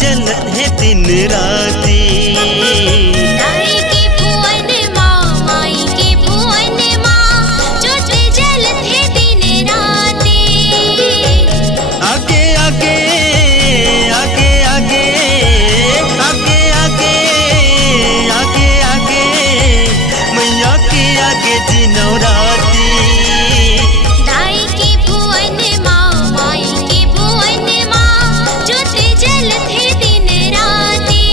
जलत है दिन राती। दाई के भुवन माँ माई के भुवन माँ ज्योति जलत है दिन राती। आगे आगे आगे आगे आगे आगे आगे आगे मैया के आगे दिनों राती। दाई के भुवन माँ माई के भुवन माँ ज्योति जलत है दिन राती।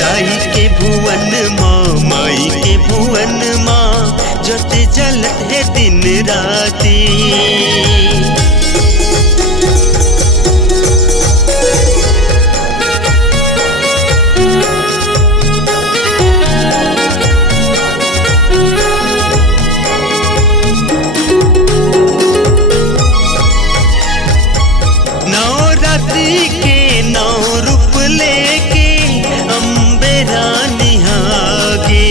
दाई के भुवन माँ माई के भुवन माँ ज्योति जलत है दिन राती। नवरात्रि के 9 रूप लेके अम्बे रानी आगे।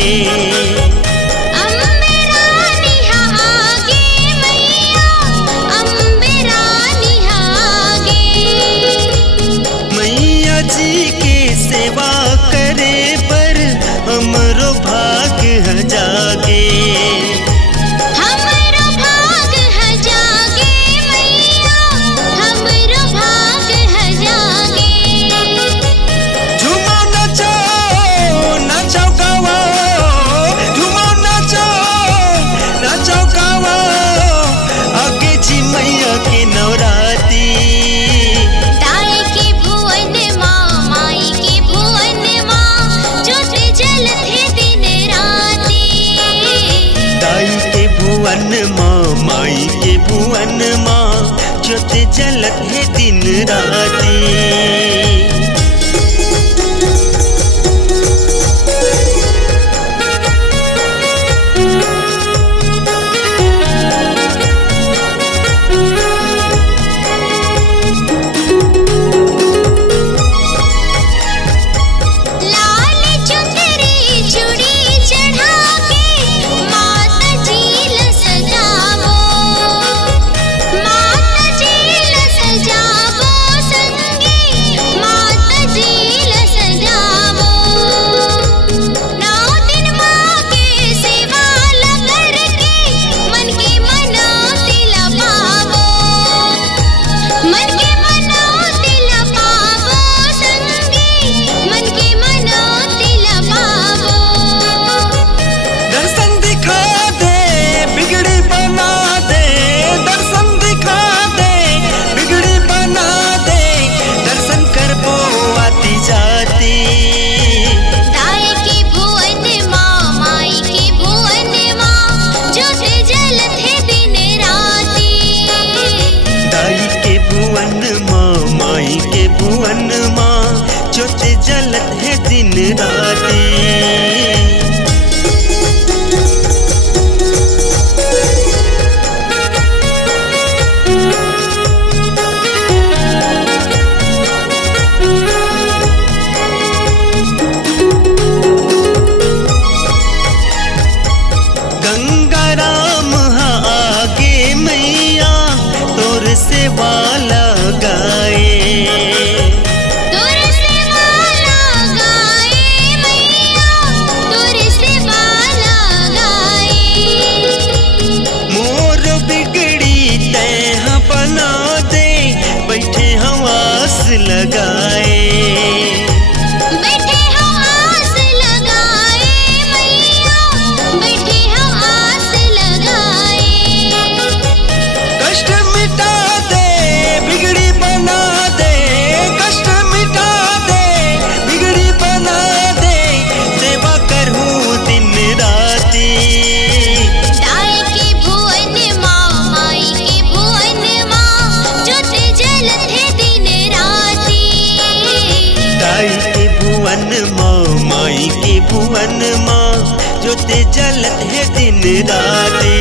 अम्बे रानी आगे मैया अम्बे रानी आगे। मैया जी के सेवा करे पर हमरो भाग ह जागे। हमरो भाग ह जागे मैया हमरो भाग ह जागे। झूमो नाचो नाचो गावो, झूमो नाचो नाचो गावो, आगे जी मैया के नवराती। दाई के भुवन माँ माई के भुवन माँ ज्योति जलत है दिन राती। दाई के भुवन माँ माई के भुवन माँ ज्योति जलत है दिन राती। लाल चुनरी चूड़ी चढ़ा के माता जी ल सजावो। माता जी ल सजावो संगे माता जी ल सजावो। 9 दिन माँ के सेवा ल करके मन के मनौती ल पावो। मन के मनौती ल पावो संगे मन के मनौती ल पावो। दर्शन दिखा दे बिगड़ी बना दे, दर्शन दिखा दे बिगड़ी बना दे, दर्शन कर पो आती जाती। दाई के भुवन माँ माई के भुवन माँ ज्योति जलत है दिन राती। दाई के भुवन माँ माई के भुवन माँ ज्योति जलत है दिन राती। गंगा राम आगे मैया तोर सेवा लगाए। तोर सेवा लगाए मैया तोर सेवा लगाए। मोर बिगड़ी तैह बना दे, बैठे हम आस लगाए। बैठे हम आस लगाए मैया बैठे हम आस लगाए। कष्ट मिटा दे बिगड़ी बना दे, कष्ट मिटा दे बिगड़ी बना दे, सेवा करूँ दिन राती। दाई के भुवन माँ माई के भुवन माँ ज्योति जलत है दिन राती। दाई के भुवन माँ माई के भुवन माँ ज्योति जलत है दिन राती।